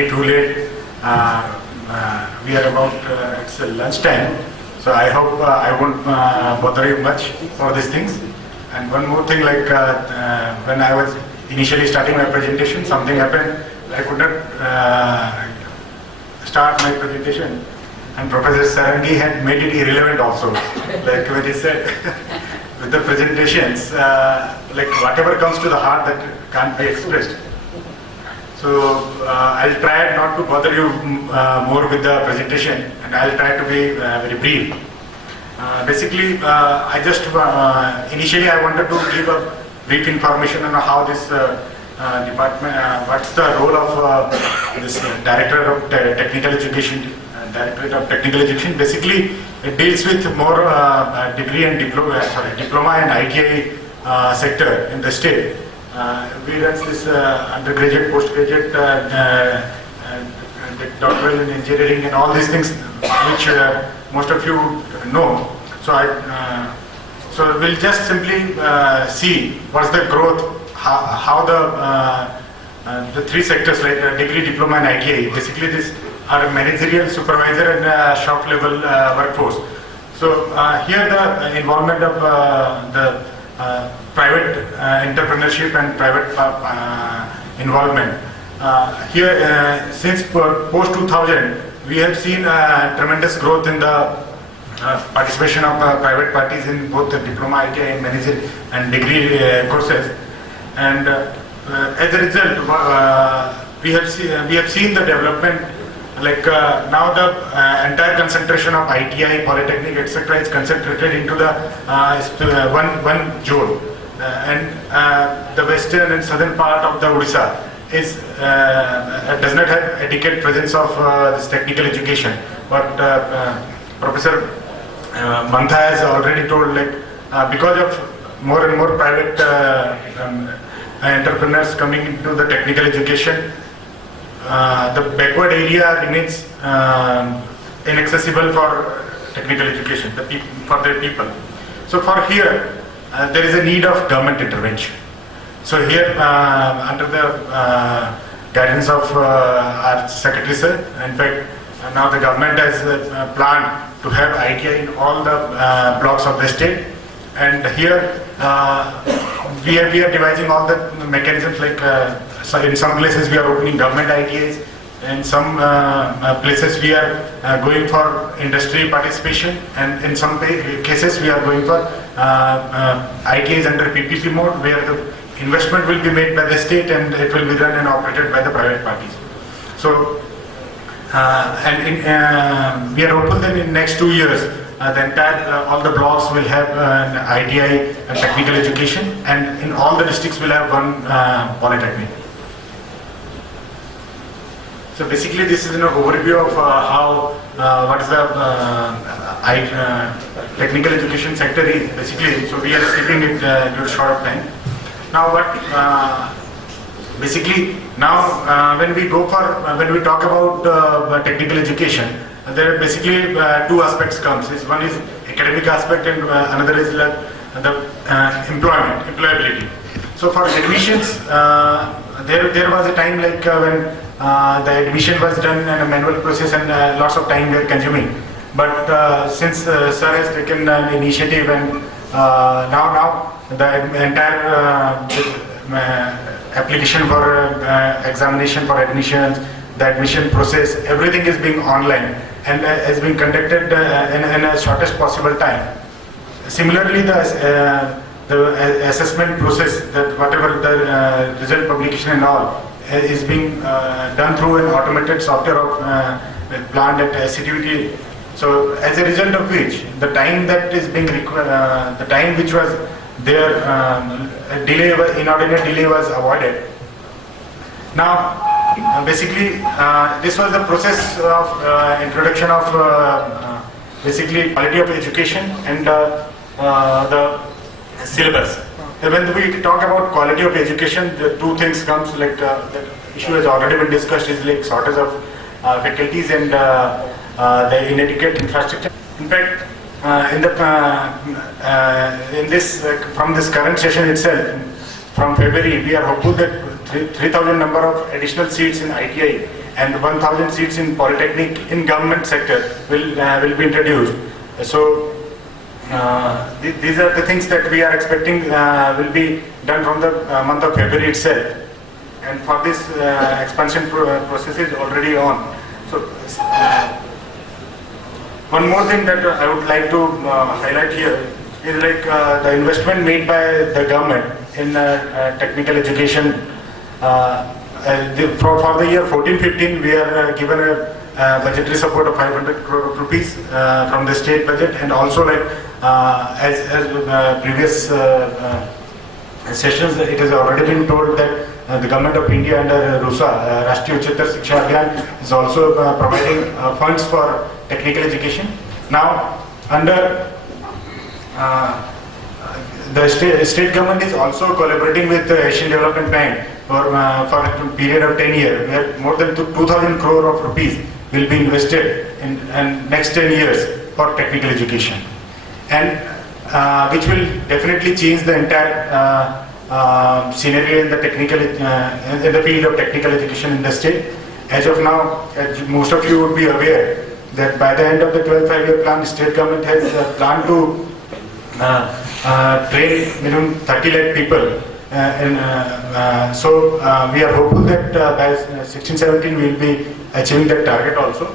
already too late. We are about, it's lunchtime, so I hope I won't bother you much for these things. And one more thing, like when I was initially starting my presentation, something happened. I could not start my presentation, and Professor Sarangi had made it irrelevant also. Like when he said, with the presentations, like whatever comes to the heart that can't be expressed. So I'll try not to bother you more with the presentation, and I'll try to be very brief. Basically, I just initially I wanted to give a brief information on how this department, what's the role of this Director of Technical Education. Directorate of Technical Education. Basically, it deals with more degree and diploma and ITI sector in the state. We run this undergraduate, postgraduate, doctoral in engineering, and all these things, which most of you know. So we'll just simply see what's the growth, how the three sectors like degree, diploma, and ITI. Basically, this are managerial, supervisor, and shop level workforce. So here the involvement of the private entrepreneurship and private involvement. Here since post 2000, we have seen tremendous growth in the participation of private parties in both the diploma, ITI, and managerial and degree courses. And as a result, we have seen the development. Like now the entire concentration of ITI, Polytechnic, etc. is concentrated into the one zone, and the western and southern part of the Odisha does not have adequate presence of this technical education. But Professor Mantha has already told, like because of more and more private entrepreneurs coming into the technical education, the backward area remains inaccessible for technical education, for their people. So for here, there is a need of government intervention. So here, under the guidance of our Secretary Sir, in fact, now the government has planned to have ITI in all the blocks of the state. And here, we are devising all the mechanisms, like so in some places we are opening government ITIs, in some places we are going for industry participation, and in some cases we are going for ITIs under PPP mode, where the investment will be made by the state and it will be run and operated by the private parties. So, we are hopeful that in next 2 years, the entire all the blocks will have an ITI and technical education, and in all the districts will have one polytechnic. So basically, this is an overview of how what is the technical education sector is basically. So we are skipping it due to short of time. Now what? Basically, now when we talk about technical education, there are basically two aspects comes. One is academic aspect, and another is like the employability. So for admissions, there was a time like when the admission was done in a manual process, and lots of time we are consuming. But since Sir has taken an initiative, and now the entire application for examination for admissions, the admission process, everything is being online and has been conducted in a shortest possible time. Similarly, the assessment process, that whatever the result publication and all, is being done through an automated software of planned at SCTVT. So as a result of which, the time that is being the time which was there, inordinate delay was avoided. Now, basically, this was the process of introduction of basically quality of education and the syllabus. When we talk about quality of education, the two things comes, like the issue has already been discussed, is like shortage of faculties and the inadequate infrastructure. In fact, from this current session itself, from February, we are hopeful that 3,000 number of additional seats in ITI and 1,000 seats in polytechnic in government sector will be introduced. So these are the things that we are expecting will be done from the month of February itself. And for this expansion process is already on. So one more thing that I would like to highlight here is like the investment made by the government in technical education. For the year 14-15, we are given a budgetary support of 500 crore rupees from the state budget, and also like as previous sessions, it has already been told that the government of India under RUSA, Rashtriya Uchchatar Shiksha Abhiyan, is also providing funds for technical education. Now, under the state government is also collaborating with the Asian Development Bank for a period of 10 years, where more than 2,000 crore of rupees will be invested in next 10 years for technical education, and which will definitely change the entire scenario in the technical in the field of technical education in the state. As of now, as most of you would be aware that by the end of the 12th five-year plan, the state government has planned to train minimum 30 lakh people. So we are hopeful that by 16-17 we will be achieving that target also.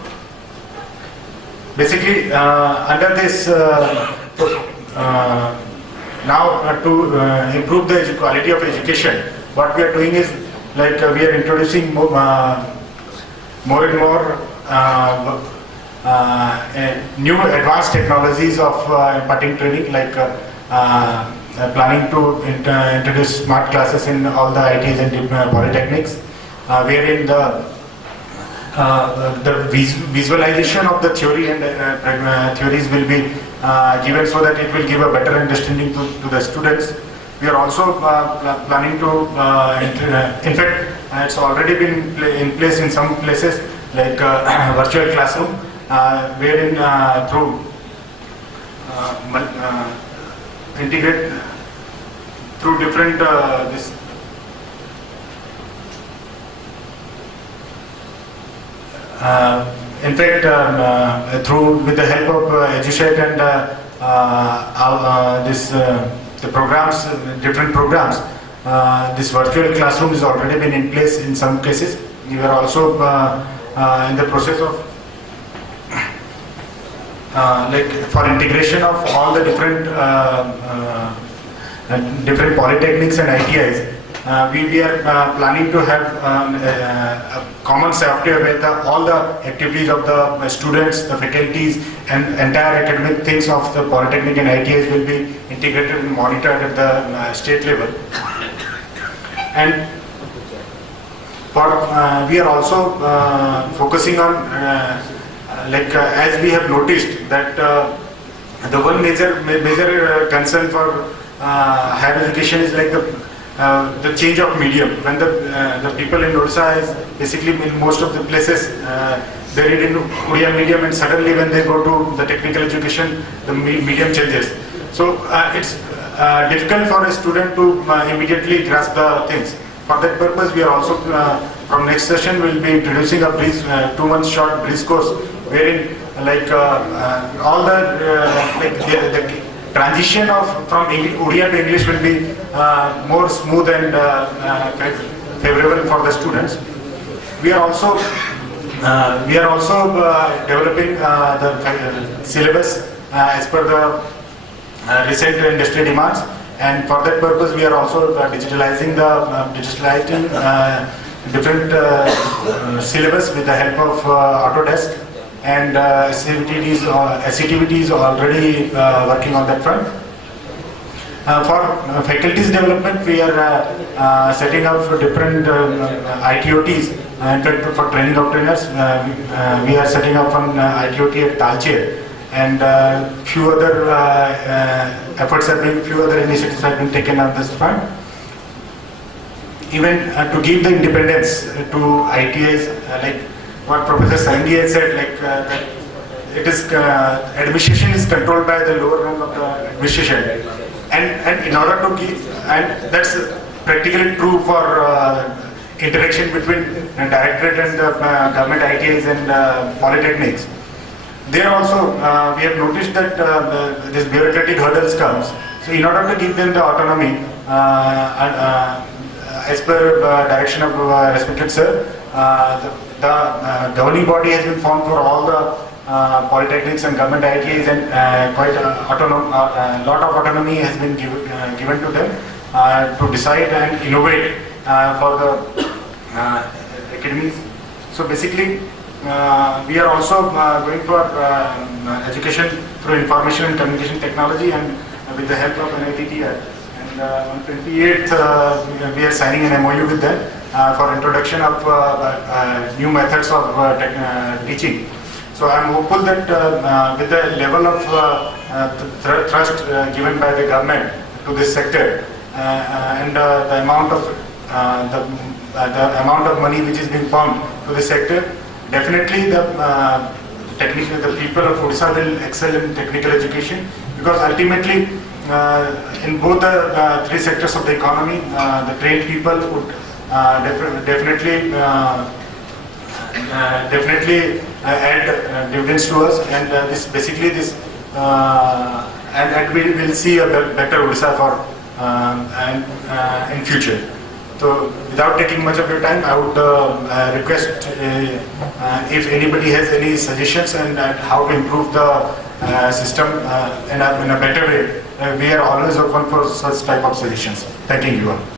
Basically, under this, now to improve the quality of education, what we are doing is like we are introducing more and more new advanced technologies of imparting training, like planning to introduce smart classes in all the ITs and polytechnics, wherein the visualization of the theory and theories will be given so that it will give a better understanding to the students. We are also planning to, in fact, it's already been in place in some places, like virtual classroom, wherein through integrate through different this in fact through with the help of EduShare and this the programs, different programs, this virtual classroom has already been in place in some cases. We are also in the process of like for integration of all the different different polytechnics and ITIs. We are planning to have a common software where all the activities of the students, the faculties, and entire academic things of the polytechnic and ITIs will be integrated and monitored at the state level. And for, we are also focusing on like as we have noticed that the one major concern for higher education is like the change of medium. When the people in Odisha is basically in most of the places they read in Odia medium, and suddenly when they go to the technical education, the medium changes. So it's difficult for a student to immediately grasp the things. For that purpose, we are also from next session we will be introducing a brief 2 months short brief course, wherein like all the like the transition from Odia to English will be more smooth and favorable for the students. We are also developing the syllabus as per the recent industry demands, and for that purpose we are also digitalizing different syllabus with the help of Autodesk, and SCTVT is already working on that front. For faculties development, we are setting up different ITOTs for training of trainers. We are setting up one ITOT at Talcher, and few other few other initiatives have been taken on this front. Even to give the independence to ITIs, like what Professor Sangi had said, like that it is administration is controlled by the lower rung of the administration, and in order to give, and that's practically true for interaction between the directorate and the government ITIs and polytechnics. There also we have noticed that this bureaucratic hurdles comes. So in order to give them the autonomy, as per direction of respected sir, the governing body has been formed for all the polytechnics and government ITIs, and quite lot of autonomy has been given to them to decide and innovate for the academies. So basically, we are also going for education through information and communication technology, and with the help of NITTI. And on 28th, we are signing an MOU with them for introduction of new methods of teaching. So I am hopeful that with the level of trust given by the government to this sector and the amount of money which is being pumped to this sector, definitely the people of Odisha will excel in technical education, because ultimately in both the three sectors of the economy, the trained people would definitely add dividends to us, and this basically this and we will see a better Odisha for in future. So without taking much of your time, I would request if anybody has any suggestions and how to improve the system in a better way. We are always open for such type of suggestions. Thanking you all.